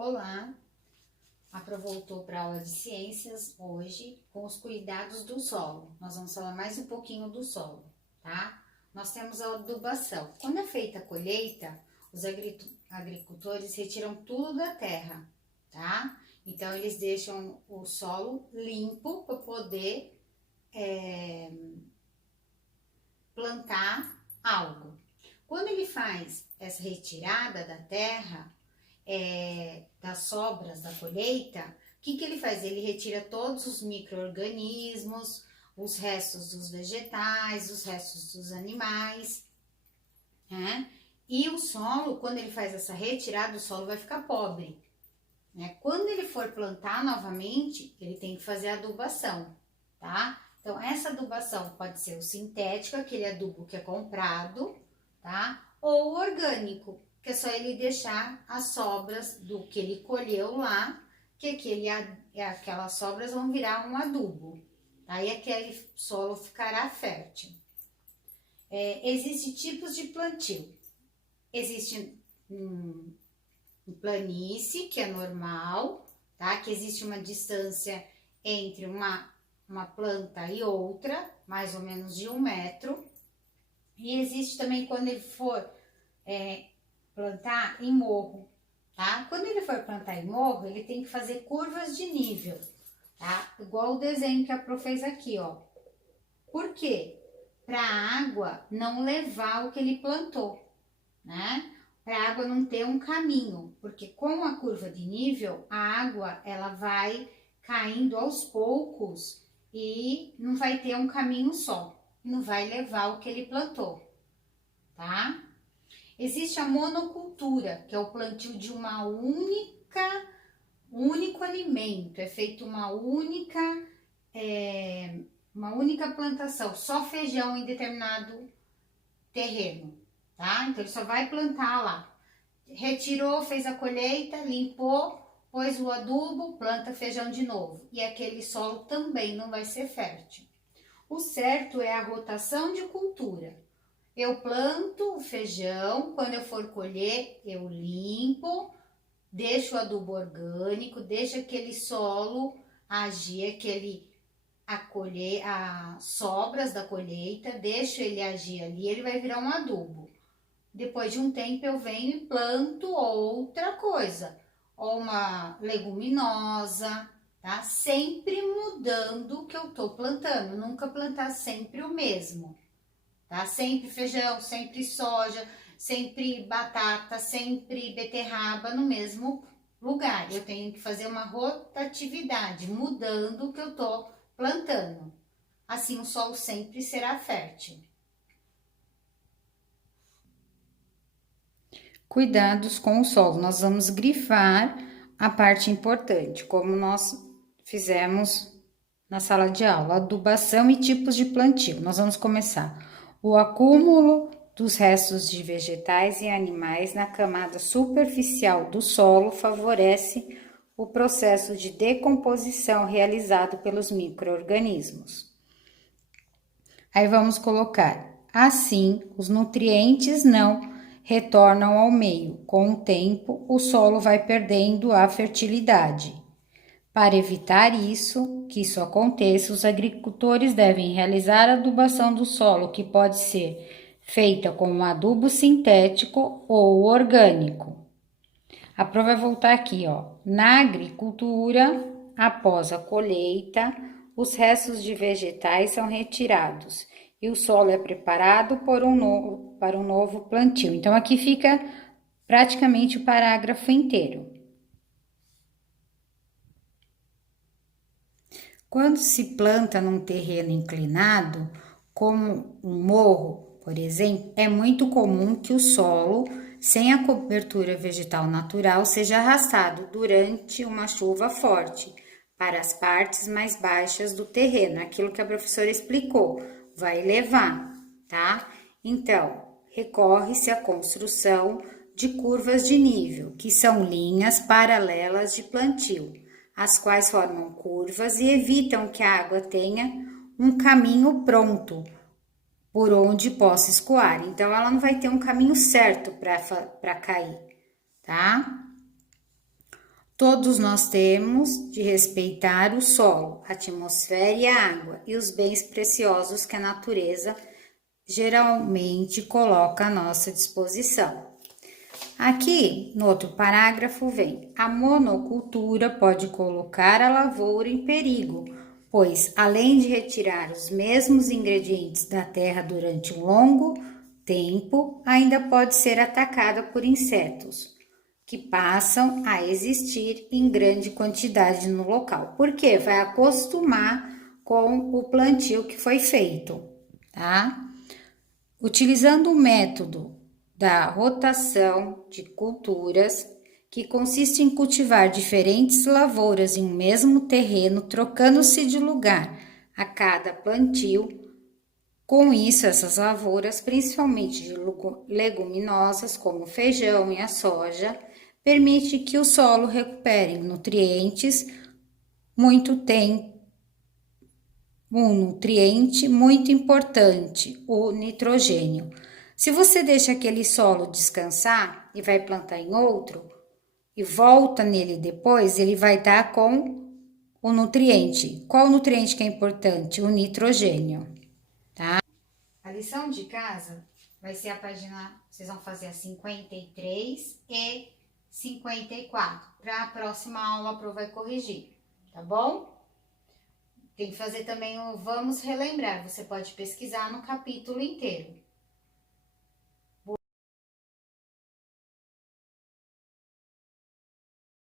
Olá, a Pro voltou para a aula de ciências hoje com os cuidados do solo. Nós vamos falar mais um pouquinho do solo, tá? Nós temos a adubação. Quando é feita a colheita, os agricultores retiram tudo da terra, tá? Então, eles deixam o solo limpo para poder plantar algo. Quando ele faz essa retirada da terra, das sobras da colheita, o que ele faz? Ele retira todos os micro-organismos, os restos dos vegetais, os restos dos animais, né? E o solo, quando ele faz essa retirada, o solo vai ficar pobre, né? Quando ele for plantar novamente, ele tem que fazer a adubação, tá? Então, essa adubação pode ser o sintético, aquele adubo que é comprado, tá? Ou o orgânico, que é só ele deixar as sobras do que ele colheu lá, que aquelas sobras vão virar um adubo. Aí aquele solo ficará fértil. Existem tipos de plantio. Existe planície, que é normal, tá? Que existe uma distância entre uma planta e outra, mais ou menos de 1 metro. E existe também quando ele for plantar em morro, tá? Quando ele for plantar em morro, ele tem que fazer curvas de nível, tá? Igual o desenho que a Pro fez aqui, ó. Por quê? Para a água não levar o que ele plantou, né? Para a água não ter um caminho, porque com a curva de nível, a água ela vai caindo aos poucos e não vai ter um caminho só, não vai levar o que ele plantou, tá? Existe a monocultura, que é o plantio de único alimento, é feito uma única plantação, só feijão em determinado terreno, tá? Então ele só vai plantar lá. Retirou, fez a colheita, limpou, pôs o adubo, planta feijão de novo. E aquele solo também não vai ser fértil. O certo é a rotação de cultura. Eu planto o feijão, quando eu for colher, eu limpo, deixo o adubo orgânico, deixo aquele solo agir, as sobras da colheita, deixo ele agir ali, ele vai virar um adubo. Depois de um tempo eu venho e planto outra coisa, ou uma leguminosa, tá? Sempre mudando o que eu tô plantando, nunca plantar sempre o mesmo. Tá? Sempre feijão, sempre soja, sempre batata, sempre beterraba no mesmo lugar. Eu tenho que fazer uma rotatividade, mudando o que eu tô plantando. Assim o solo sempre será fértil. Cuidados com o solo. Nós vamos grifar a parte importante, como nós fizemos na sala de aula. Adubação e tipos de plantio. Nós vamos começar. O acúmulo dos restos de vegetais e animais na camada superficial do solo favorece o processo de decomposição realizado pelos micro-organismos. Aí vamos colocar, assim, os nutrientes não retornam ao meio. Com o tempo, o solo vai perdendo a fertilidade. Para evitar que isso aconteça, os agricultores devem realizar a adubação do solo, que pode ser feita com um adubo sintético ou orgânico. A Pro vai voltar aqui, ó. Na agricultura, após a colheita, os restos de vegetais são retirados e o solo é preparado para um novo plantio. Então, aqui fica praticamente o parágrafo inteiro. Quando se planta num terreno inclinado, como um morro, por exemplo, é muito comum que o solo, sem a cobertura vegetal natural, seja arrastado durante uma chuva forte para as partes mais baixas do terreno, aquilo que a professora explicou, vai levar, tá? Então, recorre-se à construção de curvas de nível, que são linhas paralelas de plantio, as quais formam curvas e evitam que a água tenha um caminho pronto por onde possa escoar. Então, ela não vai ter um caminho certo para cair, tá? Todos nós temos de respeitar o solo, a atmosfera e a água e os bens preciosos que a natureza geralmente coloca à nossa disposição. Aqui, no outro parágrafo, vem: a monocultura pode colocar a lavoura em perigo, pois, além de retirar os mesmos ingredientes da terra durante um longo tempo, ainda pode ser atacada por insetos, que passam a existir em grande quantidade no local, porque vai acostumar com o plantio que foi feito, tá? Utilizando o método da rotação de culturas, que consiste em cultivar diferentes lavouras em um mesmo terreno, trocando-se de lugar a cada plantio. Com isso, essas lavouras, principalmente de leguminosas, como o feijão e a soja, permite que o solo recupere nutrientes um nutriente muito importante, o nitrogênio. Se você deixa aquele solo descansar e vai plantar em outro e volta nele depois, ele vai estar com o nutriente. Qual o nutriente que é importante? O nitrogênio, tá? A lição de casa vai ser a página, vocês vão fazer a 53 e 54. Para a próxima aula, a Pro vai corrigir, tá bom? Tem que fazer também o vamos relembrar. Você pode pesquisar no capítulo inteiro.